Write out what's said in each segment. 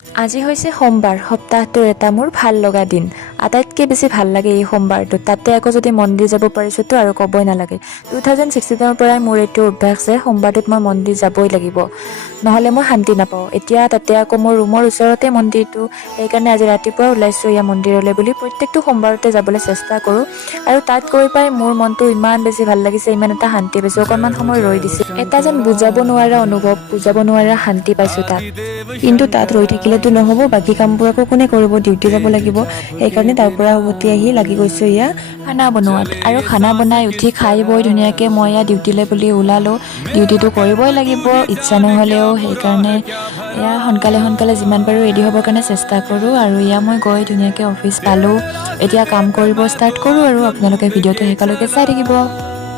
আজি হৈছে সোমবাৰ, সপ্তাহটোৰ এটা মোৰ ভাল লগা দিন। আটাইতকৈ বেছি ভাল লাগে এই সোমবাৰটো। তাতে আকৌ যদি মন্দিৰ যাব পাৰিছোঁতো আৰু ক'বই নালাগে। 2016ৰ পৰাই মোৰ এইটো অভ্যাস যে সোমবাৰটোত মই মন্দিৰ যাবই লাগিব, নহ'লে মই শান্তি নাপাওঁ। এতিয়া তাতে আকৌ মোৰ ৰুমৰ ওচৰতে মন্দিৰটো, সেইকাৰণে আজি ৰাতিপুৱা ওলাইছোঁ এয়া মন্দিৰলৈ বুলি। প্ৰত্যেকটো সোমবাৰতে যাবলৈ চেষ্টা কৰোঁ আৰু তাত গৈ পাই মোৰ মনটো ইমান বেছি ভাল লাগিছে, ইমান এটা শান্তি পাইছোঁ। অকণমান সময় ৰৈ দিছোঁ, এটা যেন বুজাব নোৱাৰা অনুভৱ, বুজাব নোৱাৰা শান্তি পাইছোঁ তাত। কিন্তু তাত ৰৈ থাকিলেতো নহ'ব, বাকী কামবোৰ আকৌ কোনে কৰিব, ডিউটি যাব লাগিব। সেইকাৰণে তাৰ পৰা উভতি আহি লাগি গৈছোঁ এয়া খানা বনোৱাত। আৰু খানা বনাই উঠি খাই বৈ ধুনীয়াকৈ মই এয়া ডিউটিলৈ বুলি ওলালোঁ। ডিউটিটো কৰিবই লাগিব ইচ্ছা নহ'লেও, সেইকাৰণে এয়া সোনকালে সোনকালে যিমান পাৰোঁ ৰেডি হ'বৰ কাৰণে চেষ্টা কৰোঁ। আৰু এয়া মই গৈ ধুনীয়াকৈ অফিচ পালোঁ। এতিয়া কাম কৰিব ষ্টাৰ্ট কৰোঁ আৰু আপোনালোকে ভিডিঅ'টো শেষলৈকে চাই থাকিব।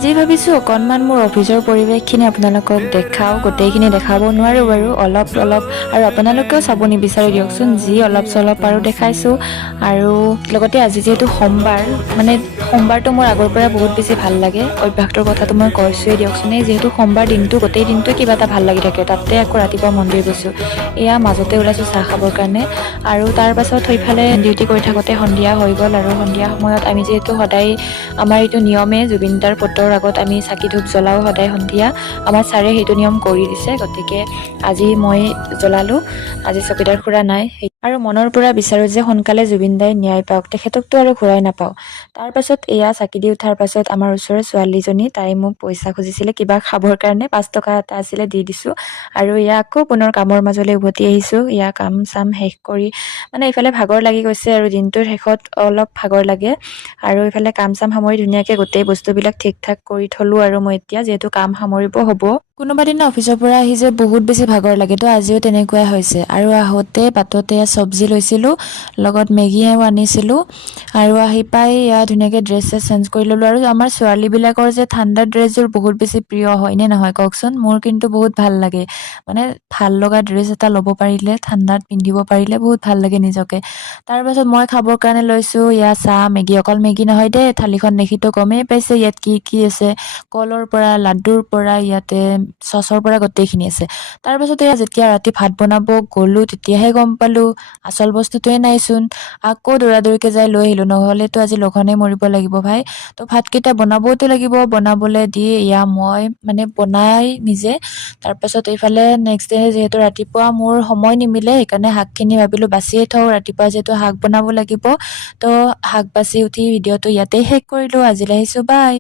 যি ভাবিছোঁ অকণমান মোৰ অফিচৰ পৰিৱেশখিনি আপোনালোকক দেখাওঁ। গোটেইখিনি দেখাব নোৱাৰোঁ বাৰু, অলপ অলপ, আৰু আপোনালোকেও চাব নিবিচাৰে দিয়কচোন, যি অলপ চলপ আৰু দেখাইছোঁ। আৰু লগতে আজি যিহেতু সোমবাৰ, মানে সোমবাৰটো মোৰ আগৰ পৰা বহুত বেছি ভাল লাগে। অভ্যাসটোৰ কথাটো মই কৈছোঁৱেই দিয়কচোন, যিহেতু সোমবাৰ দিনটো গোটেই দিনটোৱে কিবা এটা ভাল লাগি থাকে। তাতে আকৌ ৰাতিপুৱা মন্দিৰ গৈছোঁ, এয়া মাজতে ওলাইছোঁ চাহ খাবৰ কাৰণে। আৰু তাৰ পাছত সেইফালে ডিউটি কৰি থাকোঁতে সন্ধিয়া হৈ গ'ল। আৰু সন্ধিয়া সময়ত আমি যিহেতু সদায়, আমাৰ এইটো নিয়মে, জুবিন দাৰ ফটোৰ আগত আমি চাকি ধূপ জ্বলাওঁ সদায় সন্ধিয়া। আমাৰ ছাৰে সেইটো নিয়ম কৰি দিছে, গতিকে আজি মই জ্বলালোঁ। আজি চকীদাৰ খুৰা নাই, আৰু মনৰ পৰা বিচাৰোঁ যে সোনকালে জুবিন দাই ন্যায় পাওক, তেখেতকতো আৰু ঘূৰাই নাপাওঁ। তাৰ পাছত এয়া চাকি দি উঠাৰ পাছত আমাৰ ওচৰৰ ছোৱালীজনী, তাই মোক পইচা খুজিছিলে কিবা খাবৰ কাৰণে, 5 টকা এটা আছিলে, দি দিছোঁ। আৰু এয়া আকৌ পুনৰ কামৰ মাজলৈ উভতি আহিছোঁ। এয়া কাম চাম শেষ কৰি, মানে এইফালে ভাগৰ লাগি গৈছে আৰু দিনটোৰ শেষত অলপ ভাগৰ লাগে। আৰু এইফালে কাম চাম সামৰি ধুনীয়াকৈ গোটেই বস্তুবিলাক ঠিক ঠাক কৰি থলোঁ। আৰু মই এতিয়া যিহেতু কাম সামৰিব হ'ব, কোনোবা দিনা অফিচৰ পৰা আহি যে বহুত বেছি ভাগৰ লাগে, তো আজিও তেনেকুৱাই হৈছে। আৰু আহোঁতে বাটতে চব্জি লৈছিলোঁ, লগত মেগীও আনিছিলোঁ। আৰু আহি পাই এয়া ধুনীয়াকৈ ড্ৰেছ চেছ চেঞ্জ কৰি ল'লোঁ। আৰু আমাৰ ছোৱালীবিলাকৰ যে ঠাণ্ডা ড্ৰেছযোৰ বহুত বেছি প্ৰিয় হয় নে নহয় কওকচোন? মোৰ কিন্তু বহুত ভাল লাগে, মানে ভাল লগা ড্ৰেছ এটা ল'ব পাৰিলে, ঠাণ্ডাত পিন্ধিব পাৰিলে বহুত ভাল লাগে নিজকে। তাৰ পাছত মই খাবৰ কাৰণে লৈছোঁ এয়া চাহ, মেগী। অকল মেগী নহয় দেই, থালিখন দেখিতো গমেই পাইছে ইয়াত কি কি আছে। কলৰ পৰা, লাডুৰ পৰা, ইয়াতে চচৰ পৰা গোটেইখিনি আছে। তাৰ পাছত এয়া যেতিয়া ৰাতি ভাত বনাব গ'লোঁ, তেতিয়াহে গম পালোঁ আচল বস্তুটোৱে নাইচোন। আকৌ দৌৰা দৌৰিকৈ যাই লৈ আহিলোঁ, নহ'লেতো আজি লঘনে মৰিব লাগিব ভাই। তো ভাতকেইটা বনাবওতো লাগিব, বনাবলৈ দি এয়া মই মানে বনাই নিজে। তাৰপাছত এইফালে নেক্সট ডে যিহেতু ৰাতিপুৱা মোৰ সময় নিমিলে, সেইকাৰণে শাকখিনি ভাবিলোঁ বাচিয়ে থওঁ, ৰাতিপুৱা যিহেতু শাক বনাব লাগিব। তো শাক বাচি উঠি ভিডিঅ'টো ইয়াতে শেষ কৰিলোঁ। আজিলৈ আহিছোঁ, বাই।